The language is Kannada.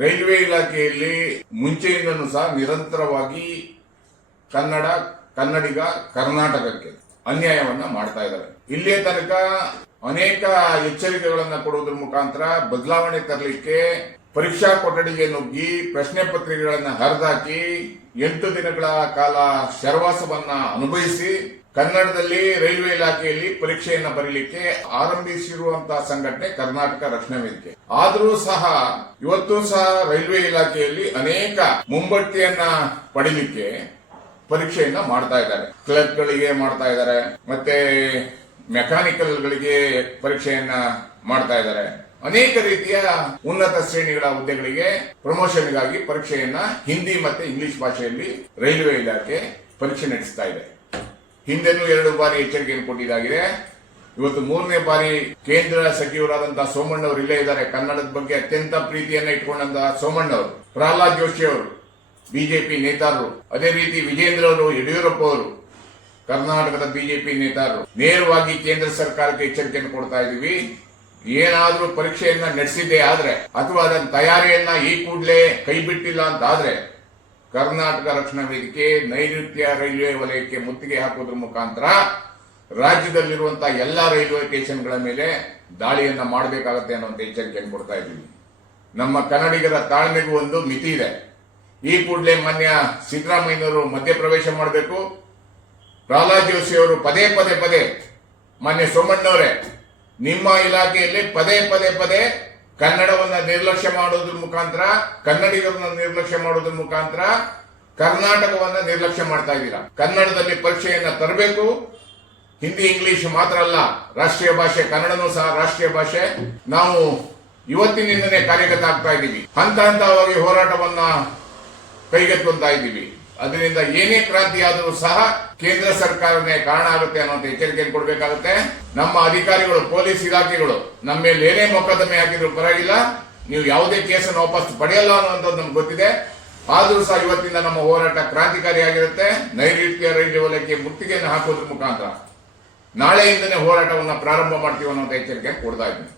ರೈಲ್ವೆ ಇಲಾಖೆಯಲ್ಲಿ ಮುಂಚೆಯಿಂದನೂ ಸಹ ನಿರಂತರವಾಗಿ ಕನ್ನಡಿಗ ಕರ್ನಾಟಕಕ್ಕೆ ಅನ್ಯಾಯವನ್ನ ಮಾಡ್ತಾ ಇದ್ದಾರೆ. ಇಲ್ಲಿಯ ತನಕ ಅನೇಕ ಎಚ್ಚರಿಕೆಗಳನ್ನ ಕೊಡುವುದರ ಮುಖಾಂತರ ಬದಲಾವಣೆ ತರಲಿಕ್ಕೆ ಪರೀಕ್ಷಾ ಕೊಠಡಿಗೆ ನುಗ್ಗಿ ಪ್ರಶ್ನೆ ಪತ್ರಿಕೆಗಳನ್ನ ಹರಿದಾಕಿ 8 ದಿನಗಳ ಕಾಲ ಶರವಾಸವನ್ನ ಅನುಭವಿಸಿ ಕನ್ನಡದಲ್ಲಿ ರೈಲ್ವೆ ಇಲಾಖೆಯಲ್ಲಿ ಪರೀಕ್ಷೆಯನ್ನ ಬರೀಲಿಕ್ಕೆ ಆರಂಭಿಸಿರುವಂತಹ ಸಂಘಟನೆ ಕರ್ನಾಟಕ ರಕ್ಷಣಾ ವೇದಿಕೆ. ಆದರೂ ಸಹ ಇವತ್ತು ಸಹ ರೈಲ್ವೆ ಇಲಾಖೆಯಲ್ಲಿ ಅನೇಕ ಮುಂಬಡ್ತಿಯನ್ನ ಪಡಿಲಿಕ್ಕೆ ಪರೀಕ್ಷೆಯನ್ನ ಮಾಡ್ತಾ ಇದ್ದಾರೆ. ಕ್ಲರ್ಕ್ಗಳಿಗೆ ಮಾಡ್ತಾ ಇದ್ದಾರೆ, ಮತ್ತೆ ಮೆಕ್ಯಾನಿಕಲ್ ಗಳಿಗೆ ಪರೀಕ್ಷೆಯನ್ನ ಮಾಡ್ತಾ ಇದ್ದಾರೆ. ಅನೇಕ ರೀತಿಯ ಉನ್ನತ ಶ್ರೇಣಿಗಳ ಹುದ್ದೆಗಳಿಗೆ ಪ್ರಮೋಷನ್ಗಾಗಿ ಪರೀಕ್ಷೆಯನ್ನ ಹಿಂದಿ ಮತ್ತೆ ಇಂಗ್ಲಿಷ್ ಭಾಷೆಯಲ್ಲಿ ರೈಲ್ವೆ ಇಲಾಖೆ ಪರೀಕ್ಷೆ ನಡೆಸ್ತಾ ಇದೆ. ಹಿಂದೆನೂ 2 ಬಾರಿ ಎಚ್ಚರಿಕೆಯನ್ನು ಕೊಟ್ಟಿದ್ದಾಗಿದೆ. ಇವತ್ತು 3ನೇ ಬಾರಿ ಕೇಂದ್ರ ಸಚಿವರಾದಂತಹ ಸೋಮಣ್ಣವರು ಇಲ್ಲೇ ಇದ್ದಾರೆ. ಕನ್ನಡದ ಬಗ್ಗೆ ಅತ್ಯಂತ ಪ್ರೀತಿಯನ್ನ ಇಟ್ಕೊಂಡಂತಹ ಸೋಮಣ್ಣವರು, ಪ್ರಹ್ಲಾದ್ ಜೋಶಿ ಅವರು ಬಿಜೆಪಿ ನೇತಾರರು, ಅದೇ ರೀತಿ ವಿಜೇಂದ್ರ ಅವರು, ಯಡಿಯೂರಪ್ಪ ಅವರು ಕರ್ನಾಟಕದ ಬಿಜೆಪಿ ನೇತಾರರು ನೇರವಾಗಿ ಕೇಂದ್ರ ಸರ್ಕಾರಕ್ಕೆ ಎಚ್ಚರಿಕೆಯನ್ನು ಕೊಡ್ತಾ ಇದ್ದೀವಿ. ಏನಾದ್ರೂ ಪರೀಕ್ಷೆಯನ್ನ ನಡೆಸಿದ್ದೇ ಆದ್ರೆ ಅಥವಾ ಅದನ್ನ ತಯಾರಿಯನ್ನ ಈ ಕೂಡಲೇ ಕೈ ಬಿಟ್ಟಿಲ್ಲ ಅಂತ ಆದ್ರೆ ಕರ್ನಾಟಕ ರಕ್ಷಣಾ ವೇದಿಕೆ ನೈಋತ್ಯ ರೈಲ್ವೆ ವಲಯಕ್ಕೆ ಮುತ್ತಿಗೆ ಹಾಕೋದ್ರ ಮುಖಾಂತರ ರಾಜ್ಯದಲ್ಲಿರುವಂತಹ ಎಲ್ಲಾ ರೈಲ್ವೆ ಸ್ಟೇಷನ್ಗಳ ಮೇಲೆ ದಾಳಿಯನ್ನ ಮಾಡಬೇಕಾಗತ್ತೆ ಅನ್ನುವಂತ ಎಚ್ಚರಿಕೆಯನ್ನು ಕೊಡ್ತಾ ಇದ್ದೀವಿ. ನಮ್ಮ ಕನ್ನಡಿಗರ ತಾಳ್ಮೆಗೂ ಒಂದು ಮಿತಿ ಇದೆ. ಈ ಕೂಡಲೇ ಮಾನ್ಯ ಸಿದ್ದರಾಮಯ್ಯನವರು ಮಧ್ಯಪ್ರವೇಶ ಮಾಡಬೇಕು. ಪ್ರಹ್ಲಾದ್ ಜೋಶಿ ಅವರು ಪದೇ ಮಾನ್ಯ ಸೋಮಣ್ಣವರೇ, ನಿಮ್ಮ ಇಲಾಖೆಯಲ್ಲಿ ಪದೇ ಕನ್ನಡವನ್ನ ನಿರ್ಲಕ್ಷ್ಯ ಮಾಡೋದ್ರ ಮುಖಾಂತರ, ಕನ್ನಡಿಗರನ್ನ ನಿರ್ಲಕ್ಷ್ಯ ಮಾಡೋದ್ರ ಮುಖಾಂತರ ಕರ್ನಾಟಕವನ್ನ ನಿರ್ಲಕ್ಷ್ಯ ಮಾಡ್ತಾ ಇದ್ದೀರಾ. ಕನ್ನಡದಲ್ಲಿ ಪರೀಕ್ಷೆಯನ್ನ ತರಬೇಕು. ಹಿಂದಿ ಇಂಗ್ಲಿಷ್ ಮಾತ್ರ ಅಲ್ಲ, ರಾಷ್ಟ್ರೀಯ ಭಾಷೆ ಕನ್ನಡನೂ ಸಹ ರಾಷ್ಟ್ರೀಯ ಭಾಷೆ. ನಾವು ಇವತ್ತಿನಿಂದನೇ ಕಾರ್ಯಗತ ಆಗ್ತಾ ಇದ್ದೀವಿ. ಹಂತವಾಗಿ ಹೋರಾಟವನ್ನ ಕೈಗೆತ್ತಿಕೊಂತಾ ಇದ್ದೀವಿ. ಅದರಿಂದ ಏನೇ ಕ್ರಾಂತಿ ಆದರೂ ಸಹ ಕೇಂದ್ರ ಸರ್ಕಾರನೇ ಕಾರಣ ಆಗುತ್ತೆ ಅನ್ನೋಂಥ ಎಚ್ಚರಿಕೆಯನ್ನು ಕೊಡಬೇಕಾಗುತ್ತೆ. ನಮ್ಮ ಅಧಿಕಾರಿಗಳು, ಪೊಲೀಸ್ ಇಲಾಖೆಗಳು ನಮ್ಮ ಮೇಲೆ ಏನೇ ಮೊಕದ್ದಮೆ ಹಾಕಿದ್ರು ಪರವಾಗಿಲ್ಲ, ನೀವು ಯಾವುದೇ ಕೇಸನ್ನು ವಾಪಸ್ ಪಡೆಯಲ್ಲ ಅನ್ನುವಂಥದ್ದು ನಮ್ಗೆ ಗೊತ್ತಿದೆ. ಆದರೂ ಸಹ ಇವತ್ತಿಂದ ನಮ್ಮ ಹೋರಾಟ ಕ್ರಾಂತಿಕಾರಿಯಾಗಿರುತ್ತೆ. ನೈಋತ್ಯ ರೈಲ್ವೆ ವಲಯಕ್ಕೆ ಮುತ್ತಿಗೆಯನ್ನು ಹಾಕೋದ್ರ ಮುಖಾಂತರ ನಾಳೆಯಿಂದನೇ ಹೋರಾಟವನ್ನು ಪ್ರಾರಂಭ ಮಾಡ್ತೀವಿ ಅನ್ನೋಂಥ ಎಚ್ಚರಿಕೆ ಕೊಡ್ತಾ ಇದ್ದೀನಿ.